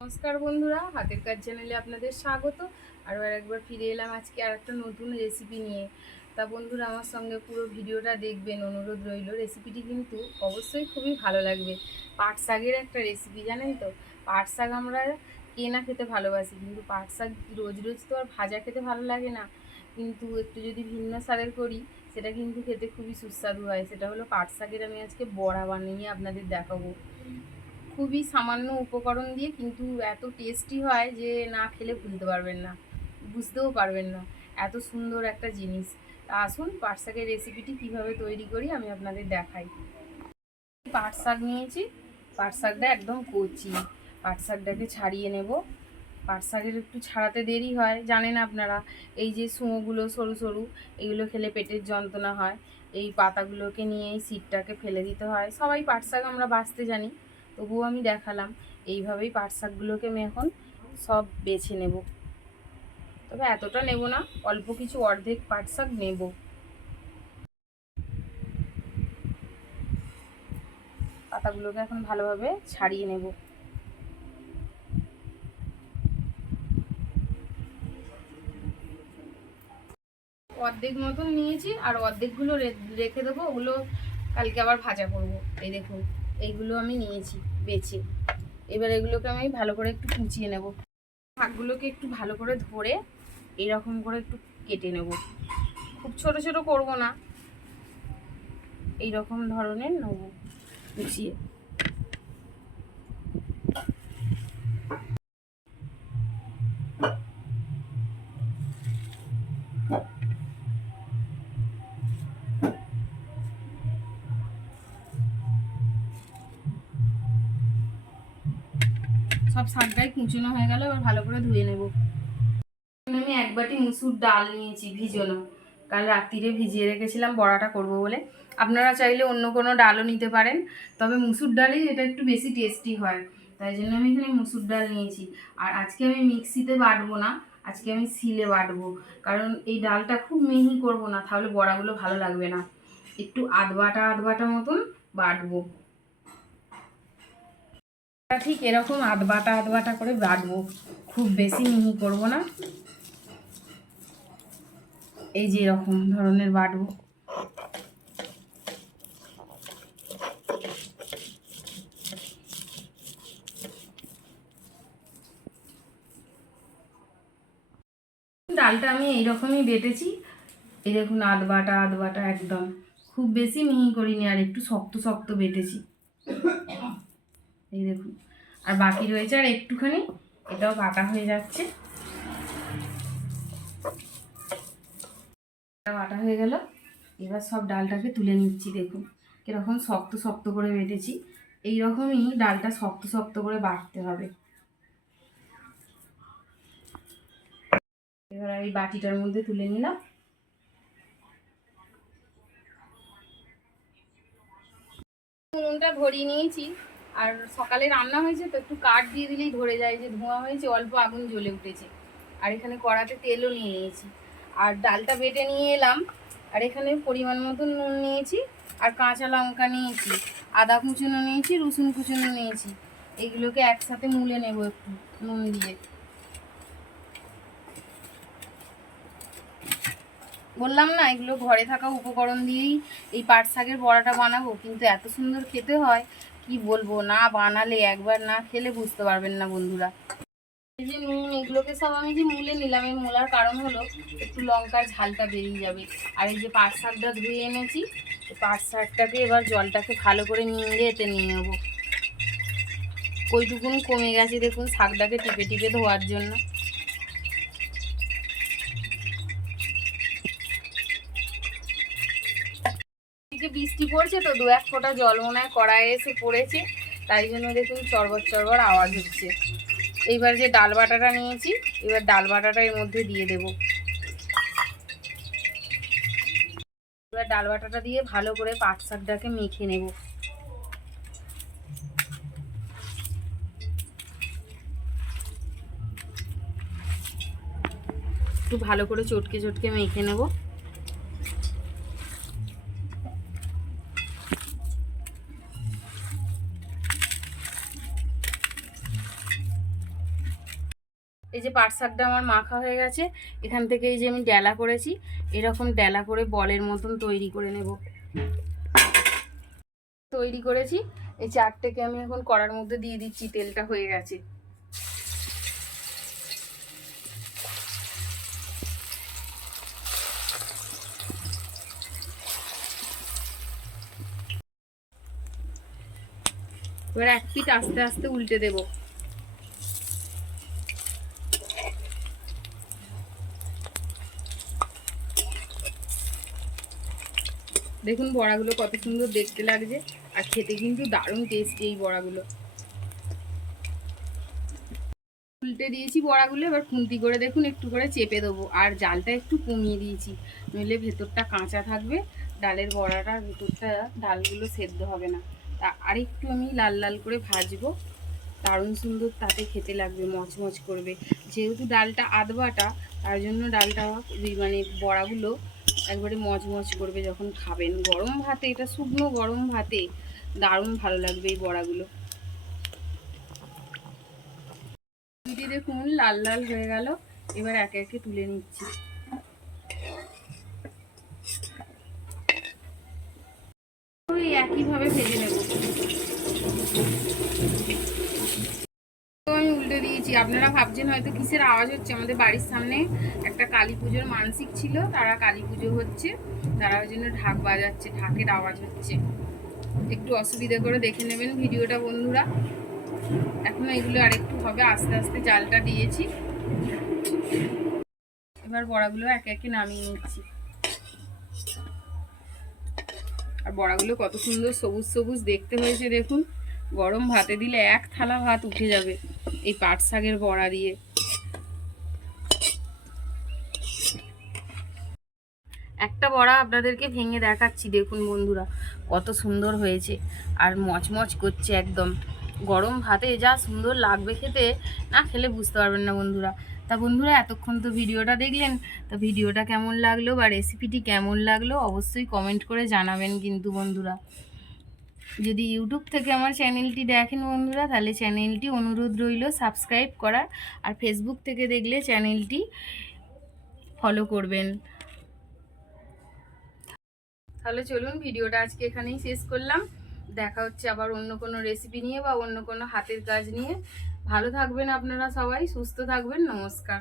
নমস্কার বন্ধুরা, হাতের কাজ চ্যানেলে আপনাদের স্বাগত। আরও আর একবার ফিরে এলাম আজকে আর একটা নতুন রেসিপি নিয়ে। তা বন্ধুরা, আমার সঙ্গে পুরো ভিডিওটা দেখবেন, অনুরোধ রইল। রেসিপিটি কিন্তু অবশ্যই খুবই ভালো লাগবে। পাট শাকের একটা রেসিপি জানেন তো? পাট শাক আমরা কেনা খেতে ভালোবাসি, কিন্তু পাট শাক রোজ রোজ তো আর ভাজা খেতে ভালো লাগে না। কিন্তু একটু যদি ভিন্ন স্বাদের করি সেটা কিন্তু খেতে খুবই সুস্বাদু হয়। সেটা হলো পাট শাকের আমি আজকে বড়া বানিয়ে আপনাদের দেখাবো। খুবই সামান্য উপকরণ দিয়ে কিন্তু এত টেস্টি হয় যে না খেলে ভুলতে পারবেন না। বুঝতেও পারবেন না। এত সুন্দর একটা জিনিস। তা আসুন পাট শাকের রেসিপিটি কীভাবে তৈরি করি আমি আপনাদের দেখাই। পাট শাক নিয়েছি। পাট শাকটা একদম কচি। পাট শাকটাকে ছাড়িয়ে নেব। শাকের একটু ছাড়াতে দেরি হয়, জানেন আপনারা, এই যে সুঁয়োগুলো, সরু সরু, এগুলো খেলে পেটের যন্ত্রণা হয়, এই পাতাগুলোকে নিয়ে এই সিটটাকে ফেলে দিতে হয়, সবাই পাট শাক আমরা বাঁচতে জানি, তবুও আমি দেখালাম, এইভাবেই পাট শাকগুলোকে আমি এখন সব বেছে নেব। তবে এতটা নেব না, অল্প কিছু অর্ধেক পাট শাক নেব। পাতাগুলোকে এখন ভালোভাবে ছাড়িয়ে নেব। অর্ধেক মতন নিয়েছি আর অর্ধেকগুলো রেখে দেবো, ওগুলো কালকে আবার ভাজা করব। এই দেখুন, এইগুলো আমি নিয়েছি, বেছে। এবার এগুলোকে আমি ভালো করে একটু কুচিয়ে নেব। শাকগুলোকে একটু ভালো করে ধরে এরকম করে একটু কেটে নেব। খুব ছোট ছোট করব না। এই রকম ধরনের নেব, কুচিয়ে। সব শাকটাই কুচনো হয়ে গেল, এবার ভালো করে ধুয়ে নেব। আমি এক বাটি মুসুর ডাল নিয়েছি ভিজানো। কাল রাত্রিরে ভিজিয়ে রেখেছিলাম, বড়াটা করব বলে। আপনারা চাইলে অন্য কোনো ডালও নিতে পারেন, তবে মুসুর ডালই এটা একটু বেশি টেস্টি হয়। তাই জন্য আমি এখানে মুসুর ডাল নিয়েছি। আর আজকে আমি মিক্সিতে বাটবো না, আজকে আমি সিলে বাটবো। কারণ এই ডালটা খুব মিহি করব না, তাহলে বড়াগুলো ভালো লাগবে না। একটু আধ বাটা আধ বাটা মতন বাটবো। ঠিক এরকম আধ বাটা আধ বাটা করে বাটবো। খুব বেশি মিহি করব না। এই যে এরকম ধরনের বাটবো। ডালটা আমি এইরকমই বেটেছি। এই দেখুন আধ বাটা আধ বাটা একদম। খুব বেশি মিহি করিনি আর একটু শক্ত শক্ত বেটেছি। এই দেখুন। আর বাকি রয়েছে আর একটুখানি, এটাও বাটা হয়ে যাচ্ছে। বাটা হয়ে গেল। এবার সব ডালটাকে তুলে নিচ্ছি, দেখুন। কীরকম শক্ত শক্ত করে বেটেছি। এই রকমই ডালটা শক্ত শক্ত করে বাটতে হবে। এবার এই বাটিটার মধ্যে তুলে নিলাম। ধরিয়ে নিয়েছি। আর সকালে রান্না হয়েছে তো একটু কাঠ দিয়ে দিলেই ধরে যায়, যে ধোঁয়া হয়েছে, অল্প আগুন জ্বলে উঠেছে। আর এখানে কড়াতে তেলও নিয়ে নিয়েছি। আর ডালটা বেটে নিয়ে এলাম। আর এখানে পরিমাণ মতন নুন নিয়েছি। আর কাঁচা লঙ্কা নিয়েছি। আদা কুচুনো নিয়েছি, রসুন কুচুনো নিয়েছি। এগুলোকে একসাথে মুলে নেব একটু নুন দিয়ে। বললাম না, এগুলো ঘরে থাকা উপকরণ দিয়েই এই পাট শাকের বড়াটা বানাবো, কিন্তু এত সুন্দর খেতে হয়। কি বলব? না বানালে একবার না খেলে বুঝতে পারবেন না বন্ধুরা। এই যে নুন, এগুলোকে সব আমি যে মুলে নিলাম, এই মোলার কারণ হলো একটু লঙ্কার ঝালটা বেরিয়ে যাবে। আর এই যে পাট শাকটা ধুয়ে এনেছি পাট শাকটাকে এবার জলটাকে ভালো করে নিংড়ে এতে নিয়ে নেব। ওইটুকুন কমে গেছে দেখুন, শাকটাকে টিপে টিপে ধোয়ার জন্য। এদিকে বৃষ্টি পড়ছে তো দু এক ফোঁটা জল মনে হয় কড়াইয়ে এসে পড়েছে, তাই জন্য দেখুন চরবর চরবর আওয়াজ হচ্ছে। এইবার যে ডাল বাটাটা নিয়েছি, এবার ডাল বাটাটা এর মধ্যে দিয়ে দেব। এবার ডাল বাটাটা দিয়ে ভালো করে পাট শাকটাকে মেখে নেব। একটু ভালো করে চটকে চটকে মেখে নেব। এই যে পাট শাকটা আমার মাখা হয়ে গেছে, এখান থেকে এই যে আমি ডেলা করেছি, এরকম ডেলা করে বলের মতন তৈরি করে নেব। তৈরি করেছি, এই চারটেকে আমি এখন কড়ার মধ্যে দিয়ে দিচ্ছি, তেলটা হয়ে গেছে। এবার এক পিঠ আস্তে আস্তে উল্টে দেব। দেখুন বড়াগুলো কত সুন্দর দেখতে লাগছে। আর খেতে কিন্তু দারুণ টেস্টি এই বড়াগুলো। উল্টে দিয়েছি বড়াগুলো, এবার খুন্তি করে দেখুন একটু করে চেপে দেবো। আর জালটা একটু কমিয়ে দিয়েছি, নইলে ভেতরটা কাঁচা থাকবে, ডালের বড়াটা ভেতরটা ডালগুলো সেদ্ধ হবে না। তা আরেকটু আমি লাল লাল করে ভাজবো। দারুণ সুন্দর তাতে খেতে লাগবে, মচমচ করবে। যেহেতু ডালটা আদবাটা, তার জন্য ডালটা মানে বড়াগুলো একবারে মচমচ করবে যখন খাবেন। গরম ভাতে, এটা শুকনো গরম ভাতে দারুণ ভালো লাগবে এই বড়াগুলো। দিদি দেখুন, লাল লাল হয়ে গেল। এবার একে একে তুলে নিচ্ছি। একইভাবে ভেজে নেব তো আমি উল্টে দিয়েছি আপনারা ভাবছেন হয়তো কিসের আওয়াজ হচ্ছে? আমাদের বাড়ির সামনে একটা কালী পুজোর মানসিক ছিল, তারা কালী পুজো হচ্ছে। তারা ওই জন্য ঢাক বাজাচ্ছে, ঢাকের আওয়াজ হচ্ছে। একটু অসুবিধা করে দেখে নেবেন ভিডিওটা বন্ধুরা। এখন এগুলো আরেকটু হবে, আস্তে আস্তে জালটা দিয়েছি। এবার বড়াগুলো একে একে নামিয়ে নিচ্ছি। আর বড়াগুলো কত সুন্দর সবুজ সবুজ দেখতে হয়েছে, দেখুন। গরম ভাতে দিলে এক থালা ভাত উঠে যাবে এই পাট শাকের বড়া দিয়ে। একটা বড়া আপনাদেরকে ভেঙে দেখাচ্ছি, দেখুন বন্ধুরা, কত সুন্দর হয়েছে। আর মচমচ করছে একদম। গরম ভাতে যা সুন্দর লাগবে খেতে, না খেলে বুঝতে পারবেন না বন্ধুরা। তা বন্ধুরা, এতক্ষণ তো ভিডিওটা দেখলেন, তা ভিডিওটা কেমন লাগল বা রেসিপিটি কেমন লাগল, অবশ্যই কমেন্ট করে জানাবেন কিন্তু বন্ধুরা। যদি ইউটিউব থেকে আমার চ্যানেলটি দেখেন বন্ধুরা, তাহলে চ্যানেলটি অনুরোধ রইল সাবস্ক্রাইব করার। আর ফেসবুক থেকে দেখলে চ্যানেলটি ফলো করবেন। তাহলে চলুন ভিডিওটা আজকে এখানেই শেষ করলাম। দেখা হচ্ছে আবার অন্য কোনো রেসিপি নিয়ে বা অন্য কোনো হাতের কাজ নিয়ে। ভালো থাকবেন আপনারা সবাই, সুস্থ থাকবেন, নমস্কার।